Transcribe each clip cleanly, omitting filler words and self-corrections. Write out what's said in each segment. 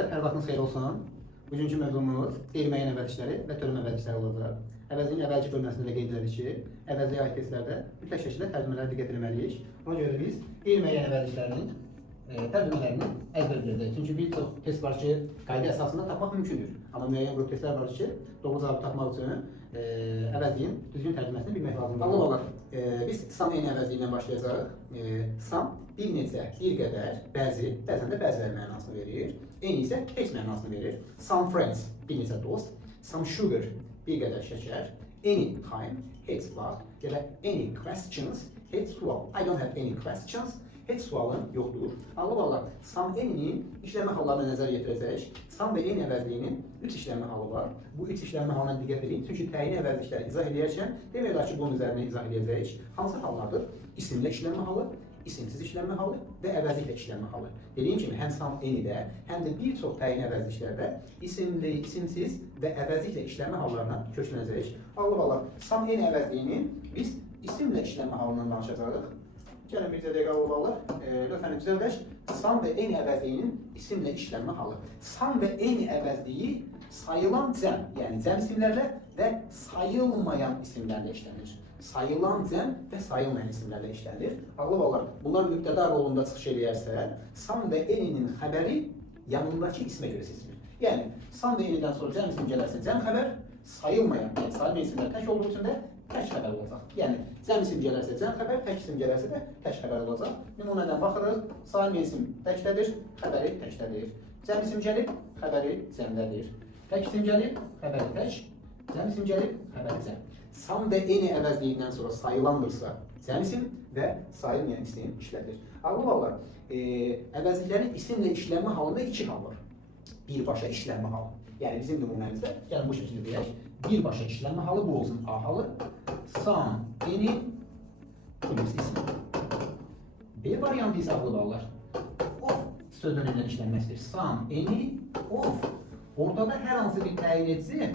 Arkadaşlar, hər vaxtınız xeyir olsun. Bugünkü mövzumuz qeyri-müəyyən əvəzişləri və törəmə əvəzişləri olacaq. Əvəzin əvvəlki bölməsində də qeyd edirik ki, əvəzliyə aid testlərdə mütləq şəkildə tərcümələri diqqət etməliyik. Ona görə biz qeyri-müəyyən əvəzişlərinin tərcümələrini əzbər biləcəyik. Çünki bir çox test var ki, qayda əsasında tapmaq mümkündür. Amma müəyyən qrup testlər var ki, doğru cavabı tapmaq üçün əvəzliyin düzgün tərcüməsini bilmək lazımdır. Allah olar. Biz sam eyni əvəzliyindən başlayacağıq. Sam bir neçə, bir qədər, bəzi, bəzən də bəziləri mənasını verir. Eyni isə heç mənasını verir. Some friends, bir neçə dost. Some sugar, bir qədər şəkər. Any time, heç vaxt. Ya da any questions, heç sual. I don't have any questions. Heç sualın yoxdur. Allah, sam any'nin işləmə hallarına nəzər yetirəcək. Sam və any əvəzliyinin 3 işləmə halı var. Bu 3 işləmə halına diqqət edin. Çünki təyin əvəzlikləri izah edərkən demək olar ki, bunun üzərində izah edəcəyik. Hansı hallardır? İsimlə işləmə halı, isimsiz işləmə halı və əvəzliklə işləmə halı. Dediyim kimi, həm sam any'də, həm də bir çox təyin əvəzliklərdə isimli, isimsiz və əvəzliklə işləmə hallarına köçünəcəyik. Allah, sam any əvəzliyinin biz isimlə işləmə halından danışacağıq. Gəlin bircə dəqiqə alırlar. Lütfən düzəldək. Sam və any əvəzliyinin isimlə işlənmə halı. Sam və any əvəzliyi sayılan cəm, yəni cəm isimlərlə və sayılmayan isimlərlə işlənir. Sayılan cəm və sayılmayan isimlərlə işlənir. Ağlı bunlar mübtəda rolunda çıxış eləyərsə, sam və any'nin xəbəri yanındakı ismə görə seçilir. Yəni, sam və any'dən sonra cəm isim gələrsə cəm xəbər, sayılmayan, yəni sayılmayan isimlər tək olduğu üçün də tək xəbər olacaq. Yəni, cəm isim gələrsə cəm xəbər, tək isim gələrsə də tək xəbər olacaq. Nümunədən baxırıq, sayılmayan isim təkdədir, xəbəri təkdədir. Cəm isim gəlib, xəbəri cəmdədir. Tək isim gəlib, xəbəri tək, cəm isim gəlib, xəbəri cəm. Sam və any əvəzliyindən sonra sayılandırsa cəm isim və sayılmayan isim işlədir. Allah, əvəzliklərin isimlə işlənmə halında 2 hal var. Birbaşa işlənmə halı. Yəni, bizim nümunəmizdə, gəlin bu şəkildə deyək. Birbaşa işlənmə halı bu olsun A halı. Sam, any, polis ismi. B variantı isə ağlıqlar. Of sözünündən işlənməsidir. Sam, any, of. Orada da hər hansı bir təyin edici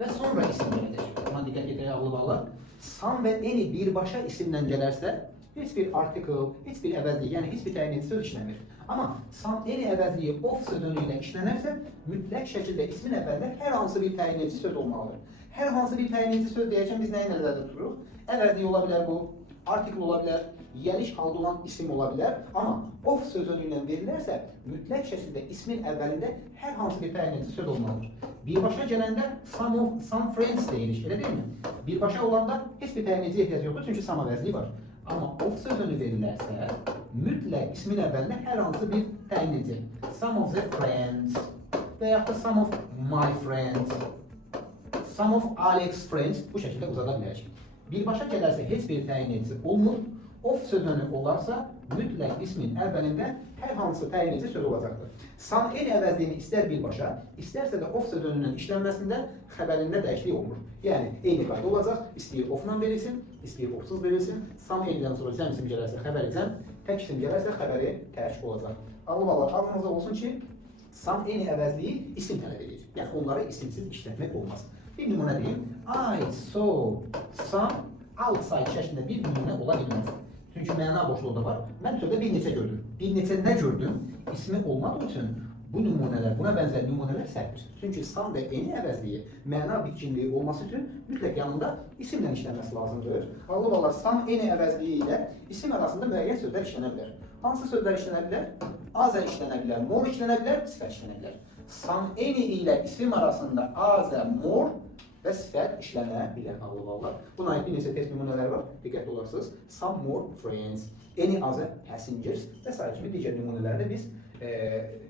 və sonra isim gələcək. Buna diqqət edirək ağlıqlar. Sam və any birbaşa isimlə gələrsə, heç bir artikel, heç bir əvəzlik, yəni heç bir təyin edici söz işləmir. Amma sam any əvəzliyi of sözünü ilə işlənərsə, mütləq şəkildə ismin əvvəlində hər hansı bir təyin edici söz olmalıdır. Hər hansı bir təyin edici söz deyərkən biz nəyi nəzərdə tuturuq? Əvəzlik ola bilər bu, artikel ola bilər, yəliş halda olan isim ola bilər. Amma of sözünü ilə verilərsə, mütləq şəkildə ismin əvvəlində hər hansı bir təyin edici söz olmalıdır. Birbaşa gələndə some friends deyirik, elə deyilmi? Birbaşa olanda heç bir təyin edici ehtiyac yoxdur, çünki sam əvəzliyi var. Amma of sözünü verilərsə, mütləq ismin əvvəlində hər hansı bir təyin edici. Some of the friends və yaxud da some of my friends, some of Alex friends bu şəkildə uzada bilərik. Birbaşa gələrsə heç bir təyin edici olmur. Of sözünü olarsa, mütləq ismin əvvəlində hər hansı təyin edici söz olacaqdır. Sam any əvəzliyini istər birbaşa, istərsə də of sözünün işlənməsində xəbərində dəyişiklik olmur. Yəni, eyni qayda olacaq, istəyir ofla verilsin, istəyir ofsuz verilsin. Sam any'dən sonra cəm isim gələrsə xəbəri cəm, tək isim gələrsə xəbəri tək olacaq. Ağlınızda olsun ki, sam any əvəzliyi isim tələb edir. Yəni, onları isimsiz işlətmək olmaz. Bir nümunə deyim. I saw some outside şəklində bir nümunə ola bilməz. Çünki məna boşluğu da var. Mən sözdə bir neçə gördüm. Bir neçə nə gördüm? İsmi olmadığı üçün bu nümunələr, buna bənzər nümunələr səhvdir. Çünki sam və any əvəzliyi məna bitkinliyi olması üçün mütləq yanında isimlə işlənməsi lazımdır. Allah, sam any əvəzliyi ilə isim arasında müəyyən sözlər işlənə bilər. Hansı sözlər işlənə bilər? Azə işlənə bilər, more işlənə bilər, sifət işlənə bilər. Sam any ilə isim arasında azə, more və sifət işlənə bilər ağlıqlar. Buna aid bir neçə test nümunələri var, diqqətli olarsınız. Some more friends, any other passengers və s. kimi digər nümunələri biz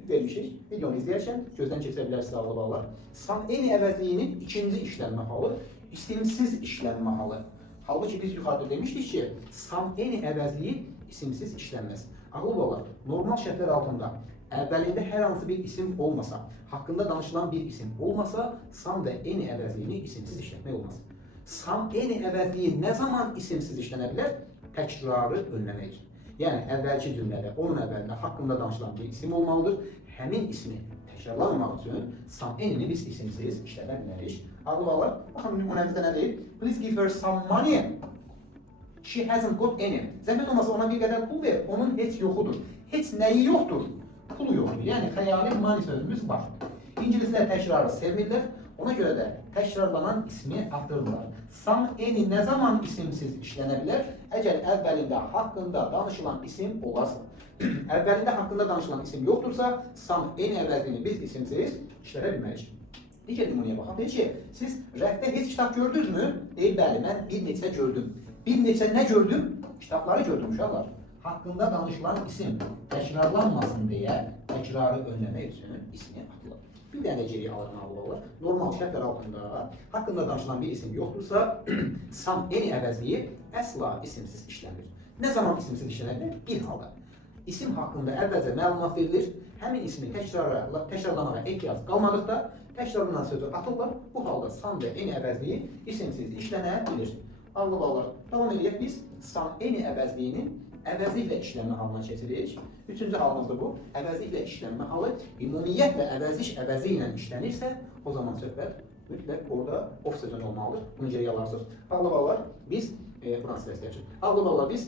vermişik. Videonu izləyərkən gözdən keçirə bilərsiniz ağlıqlar. Some any əvəzliyinin ikinci işlənmə halı, isimsiz işlənmə halı. Halbuki biz yuxarıda demişdik ki, some any əvəzliyi isimsiz işlənməz. Ağlıqlar, normal şərtlər altında əvvəlində hər hansı bir isim olmasa, haqqında danışılan bir isim olmasa, sam və any əvəzliyini isimsiz işlətmək olmaz. Sam any əvəzliyi nə zaman isimsiz işlənə bilər? Təkrarı önləmək. Yəni, əvvəlki cümlədə, onun əvvəlində haqqında danışılan bir isim olmalıdır. Həmin ismi təkrarlamamaq üçün sam any'ni biz isimsiz işlədə bilərik. Ağlıqlar, baxın nümunəmizdə nə deyil? Please give her some money. She hasn't got any. Zəhmət olmasa ona bir qədər pul ver, onun heç yoxudur. Heç nəyi yoxdur? pulu yoxdur. Yəni xəyali money sözümüz var. İngilislər təkrarı sevmirlər. Ona görə də təkrarlanan ismi artırırlar. Some any nə zaman isimsiz işlənə bilər? Əgər əvvəlində haqqında danışılan isim olarsa. Əvvəlində haqqında danışılan isim yoxdursa, some any əvəzliyini biz isimsiz işlədə bilməyik. Digər nümunəyə baxaq. Deyir ki, siz rəfdə heç kitab gördünüzmü? Deyir, bəli, mən bir neçə gördüm. Bir neçə nə gördüm? Kitabları gördüm uşaqlar. Haqqında danışılan isim təkrarlanmasın deyə təkrarı önləmək üçün ismi atılır. Bir dənə geriyə alınan olur. Normal şərtlər altında haqqında danışılan bir isim yoxdursa, some any əvəzliyi əsla isimsiz işlənir. Nə zaman isimsiz işlənir? Bir halda. İsim haqqında əvvəlcə məlumat verilir, həmin ismi təkrarlamağa ehtiyac qalmadıqda təkrarlanan sözü atırlar. Bu halda some və any əvəzliyi isimsiz işlənə bilir. Ağlı bağlar. Davam edək biz some any əvəzliyinin əvəzliklə işlənmə halına keçirik. Üçüncü halımızda bu. Əvəzliklə işlənmə halı ümumiyyətlə əvəzlik ilə işlənirsə, o zaman söhbət mütləq orada of sözünü olmalıdır. Bunu geriyə alarsınız. Ağlı bağlar biz Ağlı bağlar biz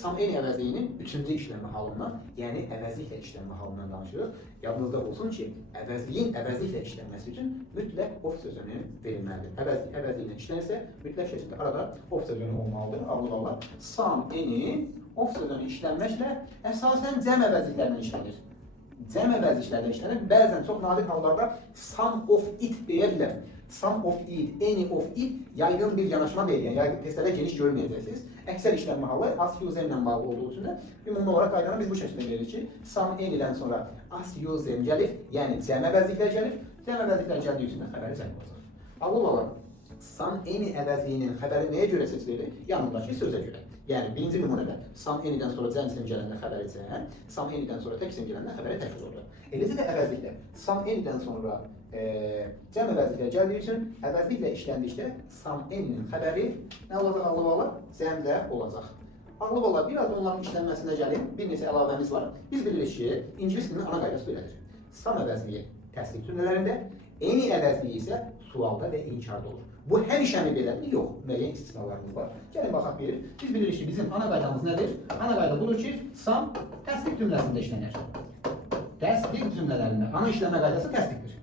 some any əvəzliyinin üçüncü işlənmə halından, yəni əvəzliklə işlənmə halından danışırıq. Yadınızda olsun ki, əvəzliyin əvəzliklə işlənməsi üçün mütləq of sözünü verilməlidir. Əvəzliklə işlənirsə, mütləq şəkildə arada of sözünü olmalıdır. Ağlı bağlar some any of sözünü işlənməklə əsasən cəm əvəzliklərlə işlənir. Cəm əvəzliklərlə işlənir. Bəzən çox nadir hallarda some of it deyə bilər. Some of it, any of it yaygın bir yanaşma deyil. Yəni testlərdə geniş görməyəcəksiniz. Əksər işlənmə halı as-usem ilə bağlı olduğu üçün də ümumi olaraq qaydanı biz bu şəkildə veririk ki, some any'dən sonra as-usem gəlir, yəni cəm əvəzliklər gəlir. Cəm əvəzliklər gəldiyi üçün də xəbəri cəm olacaq. Ağlı bağlar. Some any əvəzliyinin xəbəri nəyə görə seçilir? Yanındakı sözə görə. Yəni birinci nümunədə some any'dən sonra cəm isim gələndə xəbəri cəm, some any'dən sonra tək isim gələndə xəbəri tək olur. Eləcə də əvəzliklər. Some any'dən sonra cəm əvəzliklər gəldiyi üçün əvəzliklə işləndikdə some any'nin xəbəri nə olacaq ağlı bağlar? Cəmdə olacaq. Ağlı bağlar biraz onların işlənməsinə gəlin. Bir neçə əlavəmiz var. Biz bilirik ki, ingilis dilinin ana qaydası belədir. Some əvəzliyi təsdiq cümlələrində, any əvəzliyi isə sualda və inkarda olur. Bu həmişəmi belədir? Yox, müəyyən istisnalarımız var. Gəlin baxaq bir. Biz bilirik ki, bizim ana qaydamız nədir? Ana qayda budur ki, some təsdiq cümləsində işlənir. Təsdiq cümlələrində ana işləmə qaydası təsdiqdir.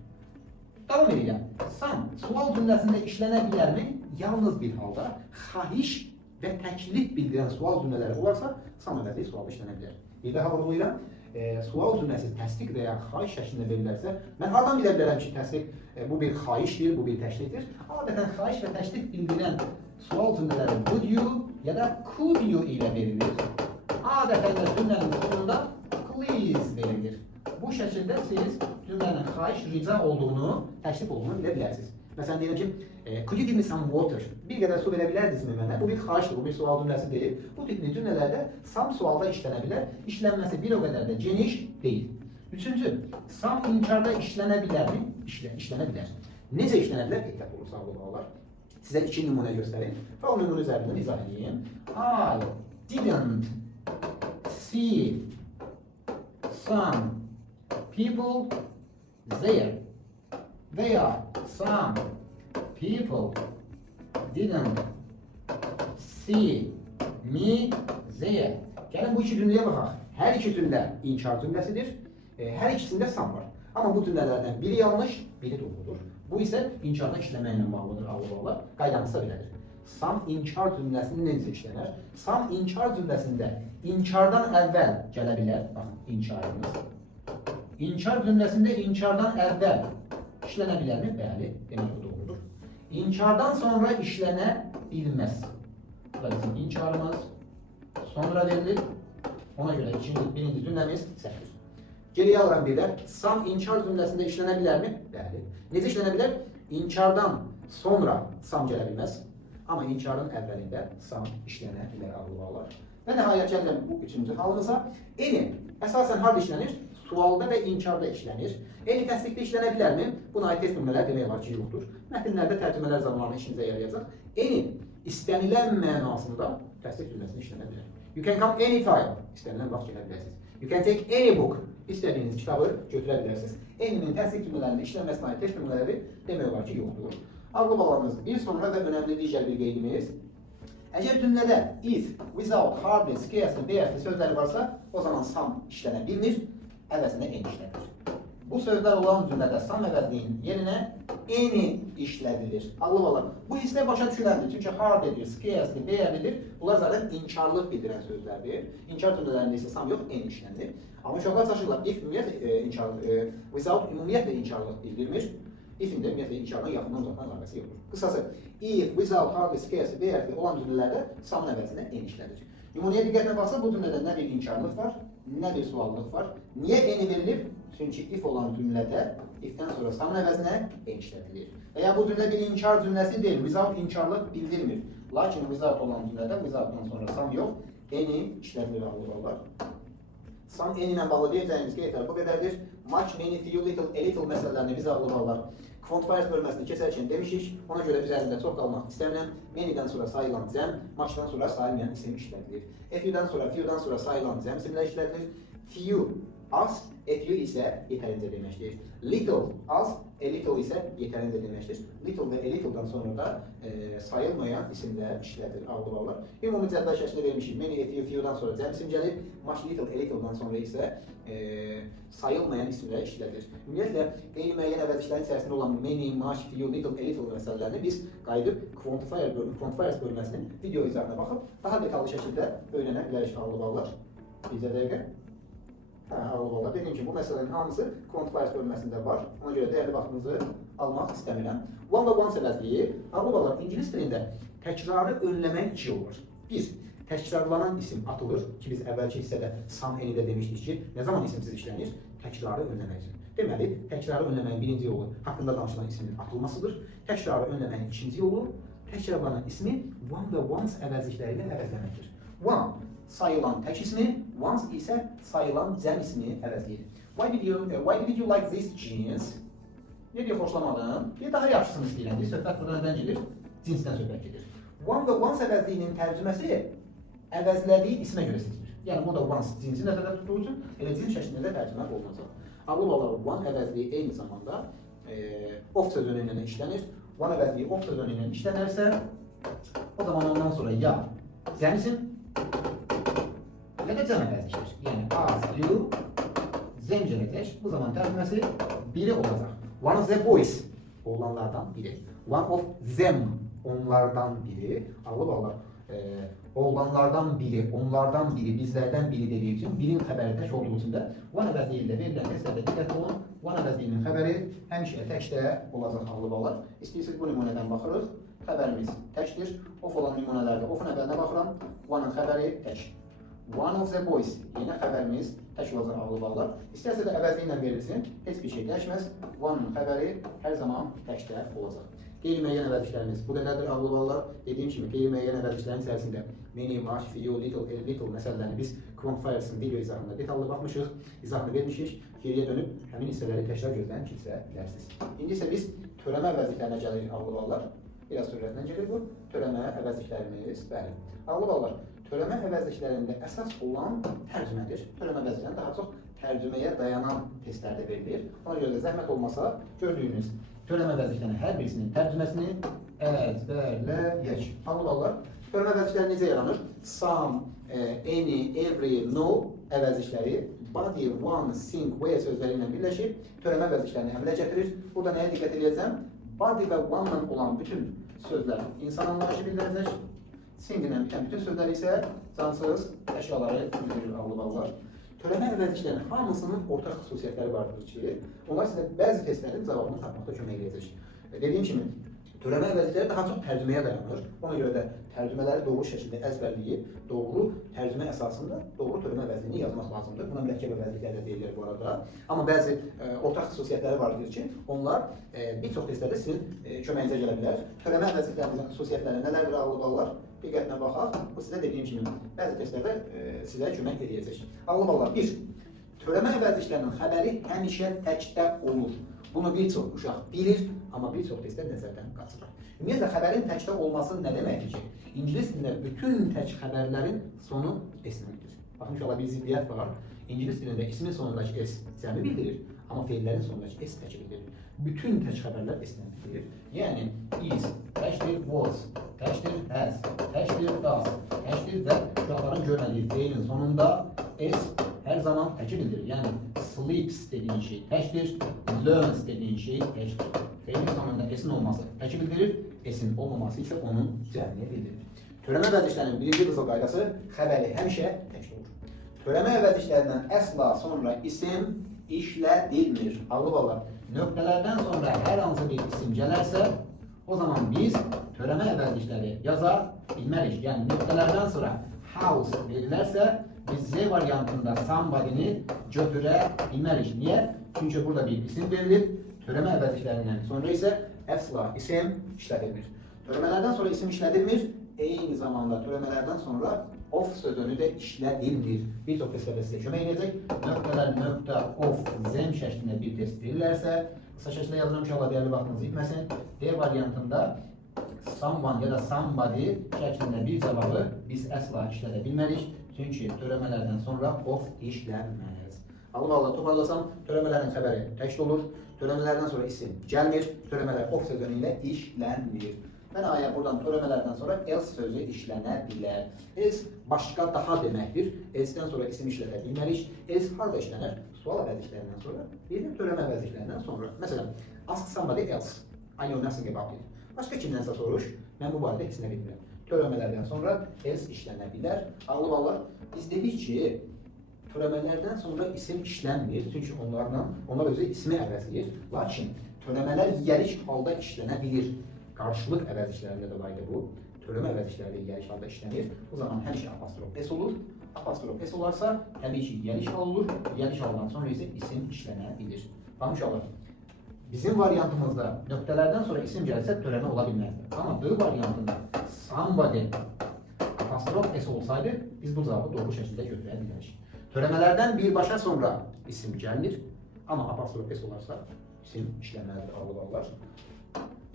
Davam edirəm. Some sual cümləsində işlənə bilərmi? Yalnız bir halda xahiş və təklif bildirən sual cümlələri olarsa, some əvəzliyi sualda işlənə bilər. Bir daha vurğulayıram. Sual cümləsi təsdiq və ya xahiş şəklində verilərsə, mən hardan bilə bilərəm ki, təsdiq bu bir xahişdir, bu bir təklifdir. Adətən xahiş və təklif bildirən sual cümlələri would you ya da could you ilə verilir. Adətən də cümlənin sonunda please verilir. Bu şəkildə siz cümlənin xahiş, rica olduğunu, təklif olduğunu bilə bilərsiniz. Məsələn, deyirəm ki, could you give me some water? Bir qədər su verə bilərdinizmi mənə? Bu bir xahişdir, bu bir sual cümləsi deyil. Bu tipli cümlələrdə some sualda işlənə bilər. İşlənməsi bir o qədər də geniş deyil. Üçüncü, some inkarda işlənə bilərmi? İşlənə bilər. Necə işlənə bilər? Ehtiyat olursa ağlıqlar. Sizə iki nümunə göstərim və o nümunə üzərindən izah edeyim. I didn't see some people there. There are some people didn't see me there. Gəlin bu iki cümləyə baxaq. Hər iki cümlə inkar cümləsidir. Hər ikisində some var. Amma bu cümlələrdən biri yanlış, biri doğrudur. Bu isə inkarda işləməklə bağlıdır ağlı-bağlar. Qaydamızda belədir. Some inkar cümləsində necə işlənər? Some inkar cümləsində inkardan əvvəl gələ bilər. Baxın, inkarımız. İnkar cümləsində inkardan əvvəl işlənə bilərmi? Bəli, demək bu doğrudur. İnkardan sonra işlənə bilməz. Bu da bizim inkarımız. Sonra verilir. Ona görə birinci cümləmiz səhvdir. Geriyə alıram bir də. Some inkar cümləsində işlənə bilərmi? Bəli. Necə işlənə bilər? İnkardan sonra some gələ bilməz. Amma inkarın əvvəlində some işlənə bilər ağlı-bağlar. Və nəhayət gəlirəm bu üçüncü halımıza. Any əsasən harada işlənir? Sualda və inkarda işlənir. Any təsdiqdə işlənə bilərmi? Buna aid test nümunələr demək olar ki, yoxdur. Mətnlərdə tərcümələr zamanı işinizə yarayacaq. Any istənilən mənasında təsdiq cümləsində işlənə bilər. You can come anytime. İstənilən vaxt gələ bilərsiniz. You can take any book. İstədiyiniz kitabı götürə bilərsiniz. Any'nin təsdiq cümlələrində işlənməsinə aid test nümunələri demək olar ki, yoxdur. Ağlı bağlamız bir sonra və önəmli digər bir qeydimiz. Əgər cümlədə is, without, hardly, scarcely, barely sözləri varsa, o zaman some işlənə bilmir. əvəzinə n işlədilir. Bu sözlər olan cümlədə some əvəzliyinin yerinə any işlədilir. Ağlı bala. Bu hisslər başa düşüləndir. Çünki hard edir, scarce, bearlidir. Bunlar zaten inkarlıq bildirən sözlərdir. İnkar cümlələrində isə some yox, n işlənilir. Amma uşaqlar çaşırlar. If ümumiyyətlə without ümumiyyətlə inkarlıq bildirmir. If-in də ümumiyyətlə inkardan yaxından uzaqdan əlaqəsi yoxdur. Qısası, if, without, hardly, scarce, bearly olan cümlələrdə some əvəzinə n işlədir. Nümunəyə diqqətlə baxsa, bu cümlədə nə bir inkarlıq var, nə bir suallıq var. Niyə n verilir? Çünki if olan cümlədə if-dən sonra some əvəzinə n işlədilir. Və ya bu cümlə bir inkar cümləsi deyil, without inkarlıq bildirmir. Lakin without olan cümlədə without-dan sonra some yox, n işlədilir ağlıqlar. Some n ilə bağlı deyəcəyimiz ki, yeter bu qədərdir. Much, many, few, little, a little məsələlərini biz ağlıqlar quantifiers bölməsini keçərkən demişik. Ona görə üzərində çox qalmaq istəmirəm. Many-dən sonra sayılan cəm, much-dan sonra sayılmayan isim işlədilir. A few-dan sonra, few-dan sonra sayılan cəm isimlər işlədilir. Few, az, a few isə yetərincə deməkdir. Little, az, a little isə yetərincə deməkdir. Little və a little-dan sonra da sayılmayan isimlər işlədir ağlıqlar. Ümumi cədvəl şəklində vermişik. Many, a few, few-dan sonra cəm isim gəlir. Much, little, a little-dan sonra isə sayılmayan isimlər işlədir. Ümumiyyətlə, eyni müəyyən əvəzliklərin içərisində olan many, much, few, little, a little məsələlərini biz qayıdıb quantifiers bölməsinin video izahına baxıb daha detallı şəkildə öyrənə bilərik ağlıqlar. Bizə dəqiqə. Ağlıqlar. Dediyim ki, bu məsələlərin hamısı quantifiers bölməsində var. Ona görə dəyərli vaxtınızı almaq istəmirəm. One və one səbəbliyi ağlıqlar ingilis dilində təkrarı önləmək iki yol var. Bir, təkrarlanan isim atılır ki, biz əvvəlki hissədə some n-də demişdik ki, nə zaman isimsiz işlənir? Təkrarı önləmək üçün. Deməli, təkrarı önləməyin birinci yolu haqqında danışılan ismin atılmasıdır. Təkrarı önləməyin ikinci yolu təkrarlanan ismi one və ones əvəzlikləri ilə əvəzləməkdir. One, sayılan tək ismi, ones isə sayılan cəm ismini əvəzləyir. Why did you like these jeans? Ne diyor xoşlamadın? Bir daha yaxşısını istəyirəm. Söhbət buradan nədən gedir? Cinsdən söhbət gedir. One və ones əvəzliyinin tərcüməsi əvəzlədiyi ismə görə seçilir. Yəni, burada ones cinsi nəzərdə tutduğu üçün elə cins şəklində də tərcümə olunacaq. Ağlı olaraq one əvəzliyi eyni zamanda of sözünü ilə işlənir. One əvəzliyi of sözünü ilə işlənərsə, o zaman ondan sonra ya cəm isim, ya da cəm əvəzlikdir. Yəni, as, you, cəm gələcək. Bu zaman tərcüməsi biri olacaq. One of the boys, oğlanlardan biri. One of them, onlardan biri. Ağlı bağlar. Oğlanlardan biri, onlardan biri, bizlərdən biri dediği için birin xəbəri tək olduğu üçün də one əvəzliyində verilən testlərdə diqqətli olun. One əvəzliyinin xəbəri həmişə təkdə olacaq ağlı bağlar. İstəyirsiniz bu nümunədən baxırıq. Xəbərimiz təkdir. Of olan nümunələrdə ofun əvvəlinə baxıram. One'ın xəbəri tək. One of the boys, yenə xəbərimiz tək olacaq ağlı bağlar. İstərsə də əvəzliylə verilsin, heç bir şey dəyişməz. One'ın xəbəri hər zaman təkdə olacaq. Qeyri-müəyyən əvəzliklərimiz bu qədərdir ağlı bağlar. Dediyim kimi, qeyri-müəyyən əvəzliklərin içərisində many, much, few, little, a little məsələlərini biz quantifiers'ın video izahında detallı baxmışıq, izahını vermişik. Geriyə dönüb həmin hissələri təkrar gözdən keçirə bilərsiniz. İndi isə biz törəmə əvəzliklərinə gəlirik ağlı bağlar. Biraz sürətlə gəlir bu. Törəmə əvəzliklərimiz, bəli. Ağlı bağlar, törəmə əvəzliklərində əsas olan tərcümədir. Törəmə əvəzliklərində daha çox tərcüməyə dayanan testlərdə verilir. Ona görə də zəhmət olmasa gördüyünüz törəmə əvəzliklərinin hər birisinin tərcüməsini əzbərləyək. Ağlı bağlar, törəmə əvəzlikləri necə yaranır? Some, any, every, no əvəzlikləri body, one, sing, where sözləri ilə birləşib törəmə əvəzliklərini əmələ gətirir. Burada nəyə diqqət edəcəm? Body və one-la olan bütün sözlər insan anlayışı bildirəcək. Sing ilə bitən bütün sözlər isə cansız əşyaları bildirir ağlı bağlar. Törəmə əvəzliklərinin hamısının ortaq xüsusiyyətləri vardır ki, onlar sizə bəzi testlərin cavabını tapmaqda kömək edəcək. Dediyim kimi, törəmə əvəzlikləri daha çox tərcüməyə dayanır. Ona görə də tərcümələri doğru şəkildə əzbərləyib, doğru tərcümə əsasında doğru törəmə əvəzliyini yazmaq lazımdır. Buna mürəkkəb əvəzliklər də deyilir bu arada. Amma bəzi ortaq xüsusiyyətləri vardır ki, onlar bir çox testlərdə sizin köməyinizə gələ bilər. Törəmə əvəzliklərimizin xüsusiyyətləri nələrdir ağlı bağlar? Diqqətlə baxaq. Bu sizə dediyim kimi bəzi testlərdə sizə kömək edəcək. Ağlı bağlar, 1. Törəmə əvəzliklərinin xəbəri həmişə təkdə olur. Bunu bir çox uşaq bilir, amma bir çox testlər nəzərdən qaçırır. Ümumiyyətlə, xəbərin təkdə olması nə deməkdir ki? İngilis dilində bütün tək xəbərlərin sonu S-dir. Baxın, uşaqlar bir ziddiyyət var. İngilis dilində ismin sonundakı S cəmi bildirir, amma feillərin sonundakı S tək bildirir. Bütün tək xəbərlər S-lə bildirir. Yəni, is, təkdir, was, təkdir, has, təkdir, does, təkdir və uşaqların görmədiyi feilin sonunda S hər zaman təki bildirir. Yəni, sleeps dediğin şey teşdir, learns dediğin şey teşdir. Fiilin sonunda s'in olması teşi bildirir, s'in olmaması ise onun cəmini bildirir. Törəmə vərdişlərinin birinci qızıl qaydası xəbəri həmişə tək olur. Törəmə vərdişlərindən əsla sonra isim işlədilmir. Ağlı ballar. Nöqtələrdən sonra hər hansı bir isim gələrsə, o zaman biz törəmə vərdişləri yaza bilmərik. Yəni nöqtələrdən sonra house verilərsə, biz Z variantında somebody'ni götürə bilmərik. Niyə? Çünki burada bir isim verilir. Törəmə vərdişlərindən sonra isə əsla isim işlədilmir. Törəmələrdən sonra isim işlədilmir. Eyni zamanda törəmələrdən sonra of sözünü də işlədilmir. Bir çox testlərdə sizə kömək edəcək. Nöqtələr nöqtə of zem şəklində bir test verirlərsə, qısa şəkildə yazıram ki, Allah dəyərli vaxtınızı itməsin. D variantında someone ya da somebody şəklində bir cavabı biz əsla işlədə bilmərik. Çünki törəmələrdən sonra of işlənməz. Allah toparlasam, törəmələrin xəbəri təkd olur. Törəmələrdən sonra isim gəlmir. Törəmələr of sözünü ilə işlənmir. Mən aya buradan törəmələrdən sonra else sözü işlənə bilər. Else başqa daha deməkdir. Else'dən sonra isim işlədə bilmərik. Else harada işlənər? Sual əvəzliklərindən sonra, bir də törəmə əvəzliklərindən sonra. Məsələn, ask somebody else. I know nothing about it. Başqa kimdənsə soruş, mən bu barədə heç nə bilmirəm. Törəmələrdən sonra else işlənə bilər. Ağlı ballar, biz dedik ki, törəmələrdən sonra isim işlənmir. Çünki onlar özü ismi əvəzləyir. Lakin törəmələr yiyəlik halda işlənə bilir. Qarşılıq əvəzliklərində də qayda bu. Törəmə əvəzliklərində yiyəlik halda işlənir. O zaman həmişə apostrof s olur. Apostrof s olarsa, təbii ki, yiyəlik hal olur. Yiyəlik haldan sonra isə isim işlənə bilir. Baxmış olur. Bizim variantımızda nöqtələrdən sonra isim gəlsə törəmə ola bilməzdir. Amma D variantında somebody apostrof s olsaydı, biz bu cavabı doğru şəkildə götürə bilərik. Törəmələrdən birbaşa sonra isim gəlir. Amma apostrof s olarsa, isim işlənməlidir, ağlı ballar.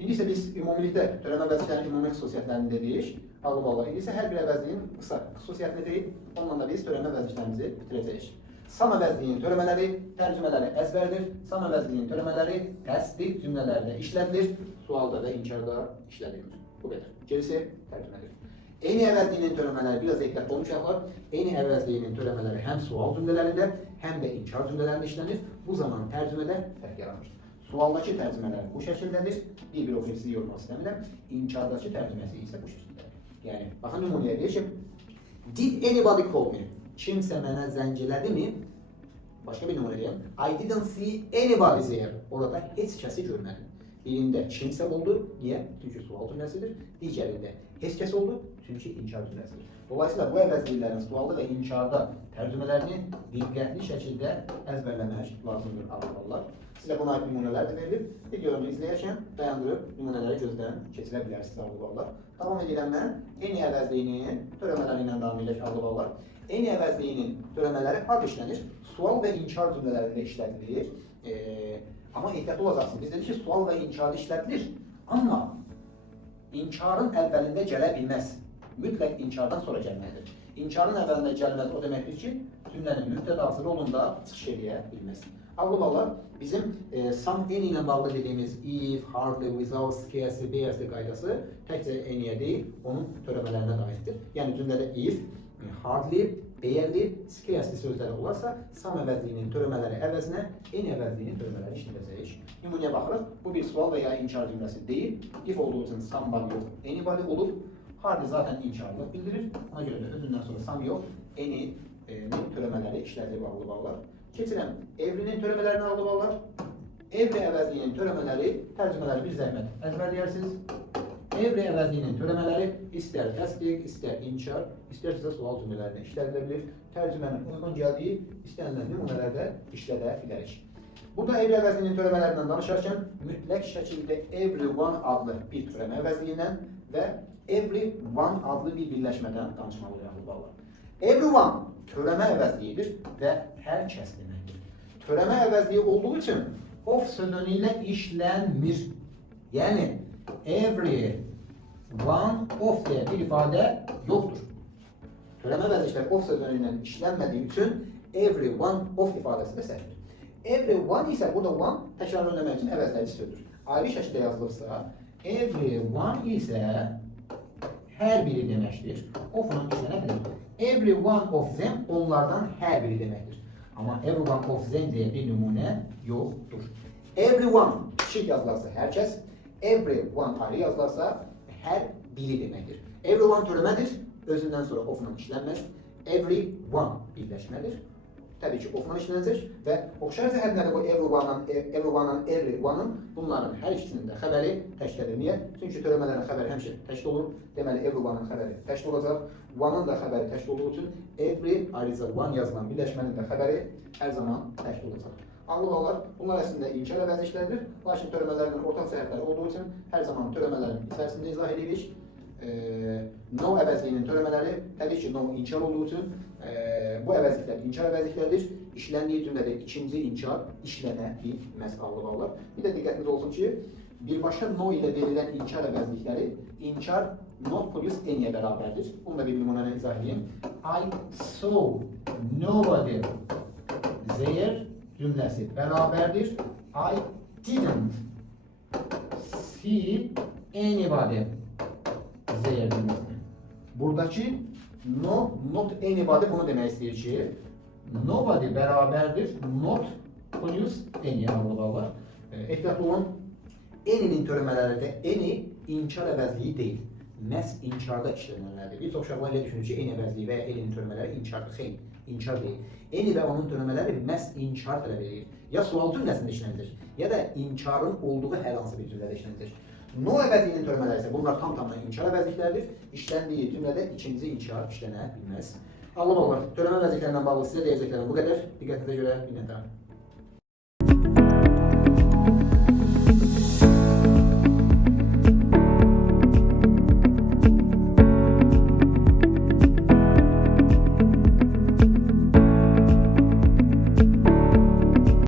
İndi isə biz ümumilikdə törəmə əvəzliklərinin ümumi xüsusiyyətlərini dedik. Ağlı ballar. İndi isə hər bir əvəzliyin qısa xüsusiyyətini deyib, onunla da biz törəmə əvəzliklərimizi bitirəcəyik. Sam əvəzliyin törəmələri, tərcümələri əzbərdir. Sam əvəzliyin törəmələri təsdiq cümlələrdə işlədilir, sualda və inkarda işlədilir. Bu qədər. Gerisi tərcümədir. Eyni əvəzliyinin törəmələri biraz ehtiyatlı olmuşaqlar. Eyni əvəzliyinin törəmələri həm sual cümlələrində, həm də inkar cümlələrində işlənir. Bu zaman tərcümədə fərq yaranır. Sualdakı tərcümələr bu şəkildədir. Bir ofisini yormaq istəmirəm. İnkardakı tərcüməsi isə bu şəkildədir. Yəni, baxın nümunəyə deyir ki, did anybody call me? Kimsə mənə zəng elədimi? Başqa bir nümunə deyəm. I didn't see anybody there. Orada heç kəsi görmədim. Birində kimsə oldu. Niyə? Çünki sual cümləsidir. Digərində heç kəs oldu. Çünki inkar cümləsidir. Dolayısıyla bu əvəzliklərin sualda və inkarda tərcümələrini diqqətli şəkildə əzbərləmək lazımdır, ağırlar. Sizə buna ait nümunələr də verilir. Videonu izləyərkən dayandırıb nümunələri gözdən keçirə bilərsiniz, ağırlar. Davam edirəm mən. Eyni əvəzliyinin törəmələri ilə davam edək, ağırlar. Eyni əvəzliyinin törəmələri harada işlənir? Sual və inkar cümlələrində işlədilir. Amma ehtiyatlı olacaqsınız. Biz dedik ki, sual və inkarda işlədilir. Amma inkarın əvvəlində gələ bilməz. Mütləq inkardan sonra gəlməlidir. İnkarın əvvəlində gəlməz o deməkdir ki, cümlənin mübtədası rolunda çıxış edə bilməz. Ağlı ballar, bizim some-any ilə bağlı dediyimiz if, hardly, without, scarcely, barely qaydası təkcə any'yə deyil, onun törəmələrinə də aiddir. Yəni cümlədə if, hardly, barely, scarcely sözləri olarsa, some əvəzliyinin törəmələri əvəzinə any əvəzliyinin törəmələri işlədəcəyik. Nümunəyə baxırıq, bu bir sual və ya inkar cümləsi deyil. If olduğu üçün somebody yox, anybody olub. Hardly zaten inkarlıq bildirir. Ona görə də özündən sonra some yox, any törəmələri işlədir, ağlı ballar. Keçirəm, every'nin törəmələrini ağlı ballar. Every əvəzliyinin törəmələri, tərcümələri bir zəhmət əzbərləyərsiniz. Every əvəzliyinin törəmələri istər təsdiq, istər inkar, istərsə sual cümlələrində işlədilə bilir. Tərcümənin uyğun gəldiyi istənilən nümunələrdə işlədə bilərik. Burada every əvəzliyinin törəmələrindən danışarkən mütləq şəkildə everyone adlı bir törəmə əvəzliyindən və everyone adlı bir birləşmədən danışmalıyıq, ağlı ballar. Everyone törəmə əvəzliyidir və hər kəs deməkdir. Törəmə əvəzliyi olduğu üçün of sözünü ilə işlənmir. Yəni, every one of deyə bir ifadə yoxdur. Törəmə əvəzliklər of sözünü ilə işlənmədiyi üçün every one of ifadəsi də səhvdir. Every one isə burada one təkrarını ödəmək üçün əvəzləyici sözdür. Ayrı şəkildə yazılırsa, every one isə hər biri deməkdir. Of'un işlənə bilir. Every one of them onlardan hər biri deməkdir. Amma everyone of them deyə bir nümunə yoxdur. Everyone kiçik yazılarsa hər kəs, everyone ayrı yazılarsa hər biri deməkdir. Everyone törəmədir, özündən sonra ofla işlənməz. Everyone birləşmədir. Təbii ki, ofla işlənəcək və oxşar cəhətləri bu everyone'ın bunların hər ikisinin də xəbəri təşkil edir. Niyə? Çünki törəmələrin xəbəri həmişə təşkil olur. Deməli, everyone'ın xəbəri təşkil olacaq. One'ın da xəbəri təşkil olduğu üçün every ayrıca one yazılan birləşmənin də xəbəri hər zaman təşkil olacaq. Ağlı olar, bunlar əslində inkar əvəzliklərdir. Lakin törəmələrin ortaq cəhətləri olduğu üçün hər zaman törəmələrin içərisində izah edirik. No əvəzliyinin törəmələri təbii ki, no inkar olduğu üçün bu əvəzliklər inkar əvəzliklərdir. İşləndiyi cümlədə ikinci inkar işlənə bilməz ağlı olar. Bir də diqqətiniz olsun ki, birbaşa no ilə verilən inkar əvəzlikləri inkar not plus n-yə bərabərdir. Bunu da bir nümunə izah edeyim. I saw nobody there cümləsi bərabərdir. I didn't see anybody there cümləsi. Buradakı no, not anybody bunu demək istəyir ki, nobody bərabərdir not plus n-yə ağlıqlar. Ehtiyatlı olun, n-nin törəmələri də n-i inkar əvəzliyi deyil. Məhz inkarda işlənənlərdir. Bir çox uşaqlar elə düşünür ki, n əvəzliyi və ya n-nin törəmələri inkardır. Xeyr, inkar deyil. N və onun törəmələri məhz inkar tələb edir. Ya sual cümləsində işlənir, ya da inkarın olduğu hər hansı bir cümlədə işlənir. No əvəzliyinin törəmələri isə bunlar tam-tamına inkar əvəzliklərdir. İşləndiyi cümlədə ikinci inkar işlənə bilməz. Ağlama olar. Törəmə əvəzliklərindən bağlı sizə deyəcəklərim bu qədər. Diqqətinizə görə minnətdaram.